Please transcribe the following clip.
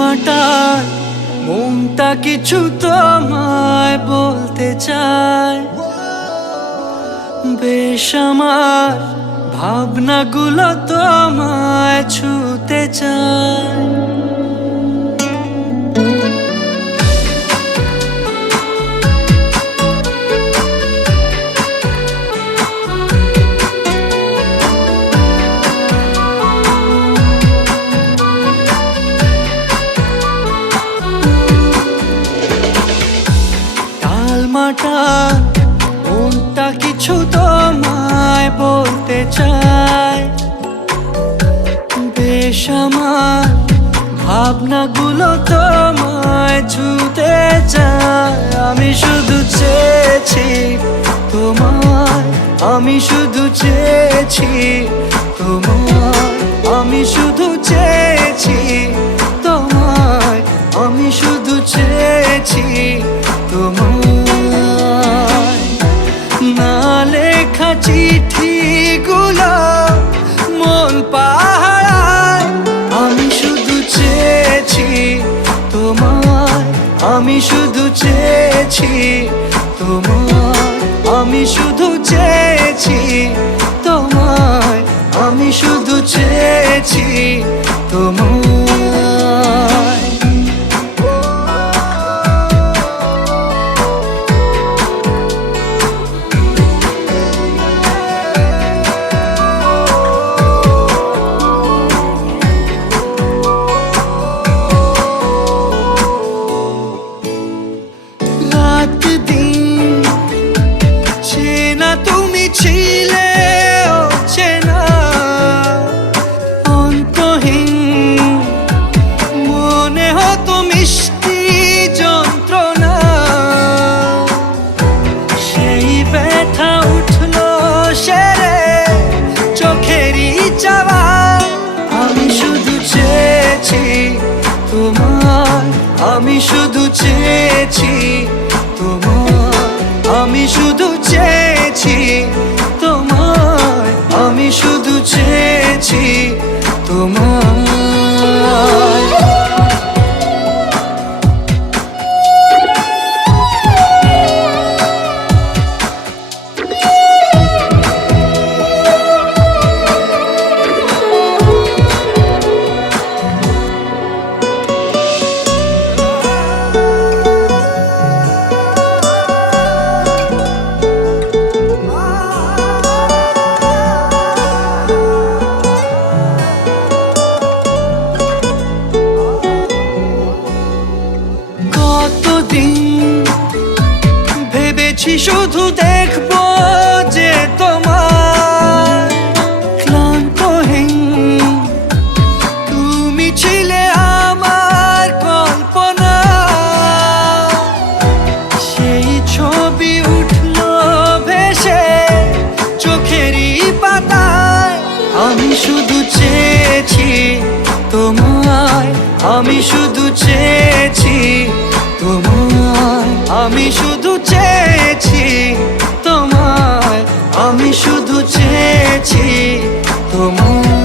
মাটার মনটা কিছু তোমায় বলতে চায়। বেশ আমার ভাবনাগুলো তোমায় ছুতে চায়। টালমাটাল মনটা কিছু তোমায় বলতে চায়। বেশ আমার ভাবনাগুলো তোমায় ছুতে চায়। আমি শুধু চেয়েছি তোমায়, আমি শুধু চেয়েছি তোমায়, আমি শুধু চেয়েছি তোমায়, আমি শুধু চেয়েছি তোমায়। না লেখা চিঠিগুলো মন পাহারায়। আমি শুধু চেয়েছি তোমায়, আমি শুধু চেয়েছি তোমায়, আমি শুধু চেয়েছি তোমায়, আমি শুধু চেয়েছি তোমায়। রাত দিন চেনা তুমি ছিলে অচেনা, অন্তহীন মনে হতো মিষ্টি যন্ত্রণা। সেই ব্যথা উঠলো সেরে চোখেরই চাওয়া। আমি শুধু চেয়েছি তোমায়, আমি শুধু চেয়েছি তোমায়, আমি শুধু চেয়েছি তোমায়, আমি শুধু চেয়েছি তোমায়। কতদিন ভেবেছি শুধু দেখবো যে তোমার ক্লান্তহীন তুমি ছিলে আমার কল্পনা। সেই ছবি উঠলো ভেসে চোখেরই পাতায়। আমি শুধু চেয়েছি তোমায়, আমি শুধু চেয়েছি তোমায়, আমি শুধু চেয়েছি তোমায়, আমি শুধু চেয়েছি তোমায়।